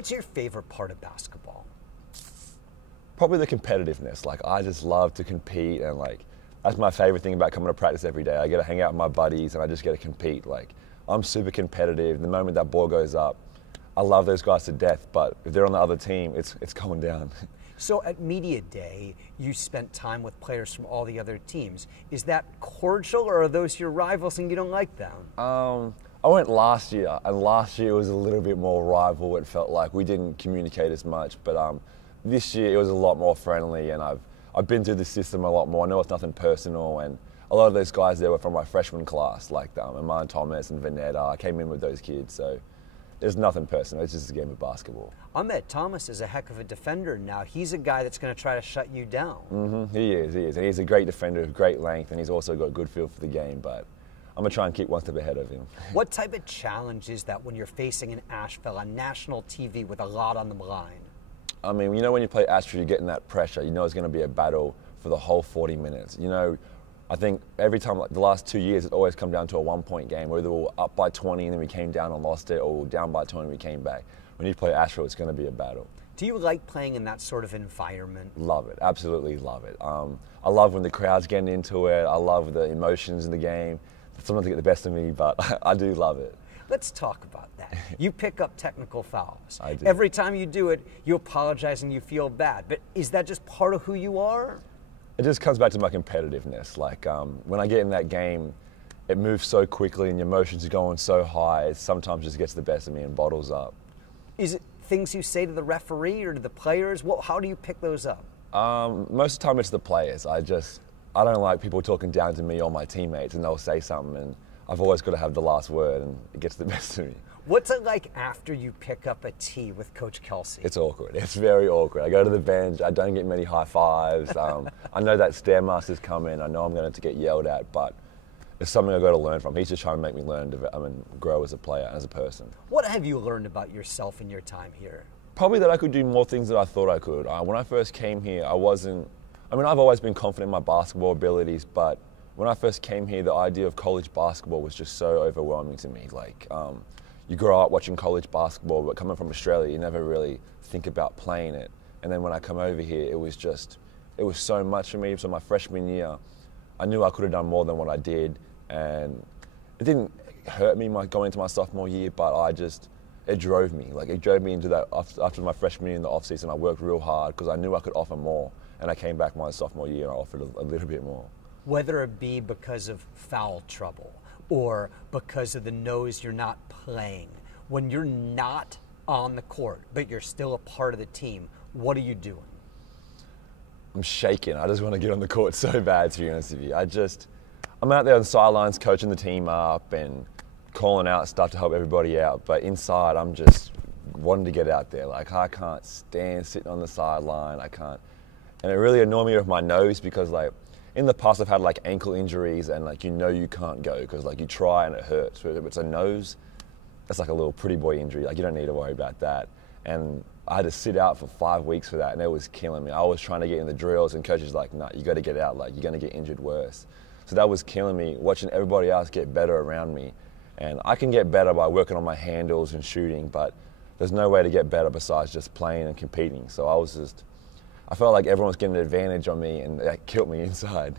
What's your favorite part of basketball? Probably the competitiveness. Like, I just love to compete, and like, that's my favorite thing about coming to practice every day. I get to hang out with my buddies and I just get to compete. Like, I'm super competitive. The moment that ball goes up, I love those guys to death, but if they're on the other team, it's going down. So at Media Day, you spent time with players from all the other teams. Is that cordial, or are those your rivals and you don't like them? I went last year, and last year was a little bit more rival. It felt like we didn't communicate as much, but this year it was a lot more friendly, and I've been through the system a lot more. I know it's nothing personal, and a lot of those guys there were from my freshman class, like Amon Thomas and Vanetta. I came in with those kids, so there's nothing personal. It's just a game of basketball. Ahmed Thomas is a heck of a defender now. He's a guy that's going to try to shut you down. Mm-hmm. He is. And he's a great defender of great length, and he's also got a good feel for the game, but I'm going to try and keep one step ahead of him. What type of challenge is that when you're facing an Asheville on national TV with a lot on the line? I mean, you know, when you play Asheville, you're getting that pressure. You know it's going to be a battle for the whole 40 minutes. You know, I think every time, like the last 2 years, it's always come down to a one-point game, whether we were up by 20 and then we came down and lost it, or we were down by 20 and we came back. When you play Asheville, it's going to be a battle. Do you like playing in that sort of environment? Love it, absolutely love it. I love when the crowd's getting into it. I love the emotions in the game. Sometimes they get the best of me, but I do love it. Let's talk about that. You pick up technical fouls. I do. Every time you do it, you apologize and you feel bad. But is that just part of who you are? It just comes back to my competitiveness. Like, when I get in that game, it moves so quickly and your emotions are going so high, it sometimes just gets the best of me and bottles up. Is it things you say to the referee or to the players? How do you pick those up? Most of the time it's the players. I don't like people talking down to me or my teammates, and they'll say something, and I've always got to have the last word, and it gets the best of me. What's it like after you pick up a tee with Coach Kelsey? It's awkward. It's very awkward. I go to the bench. I don't get many high fives. I know that Stairmaster's coming. I know I'm going to get yelled at, but it's something I've got to learn from. He's just trying to make me learn, grow as a player and as a person. What have you learned about yourself in your time here? Probably that I could do more things than I thought I could. When I first came here, I've always been confident in my basketball abilities, but when I first came here, the idea of college basketball was just so overwhelming to me. Like, you grow up watching college basketball, but coming from Australia, you never really think about playing it. And then when I come over here, it was so much for me. So my freshman year, I knew I could have done more than what I did, and it didn't hurt me going into my sophomore year, but it drove me. Like, it drove me into that. After my freshman year in the off-season, I worked real hard because I knew I could offer more, and I came back my sophomore year and I offered a little bit more. Whether it be because of foul trouble or because of the nose you're not playing, when you're not on the court, but you're still a part of the team, what are you doing? I'm shaking. I just want to get on the court so bad, to be honest with you. I'm out there on the sidelines coaching the team up and calling out stuff to help everybody out, but inside I'm just wanting to get out there. Like, I can't stand sitting on the sideline. I can't. And it really annoyed me with my nose because, like, in the past I've had like ankle injuries and like, you know, you can't go because like you try and it hurts. But if it's a nose, it's like a little pretty boy injury. Like, you don't need to worry about that. And I had to sit out for 5 weeks for that, and it was killing me. I was trying to get in the drills, and coaches like, nah, you got to get out. Like, you're going to get injured worse. So that was killing me, watching everybody else get better around me. And I can get better by working on my handles and shooting, but there's no way to get better besides just playing and competing. So I felt like everyone was getting an advantage on me, and that killed me inside.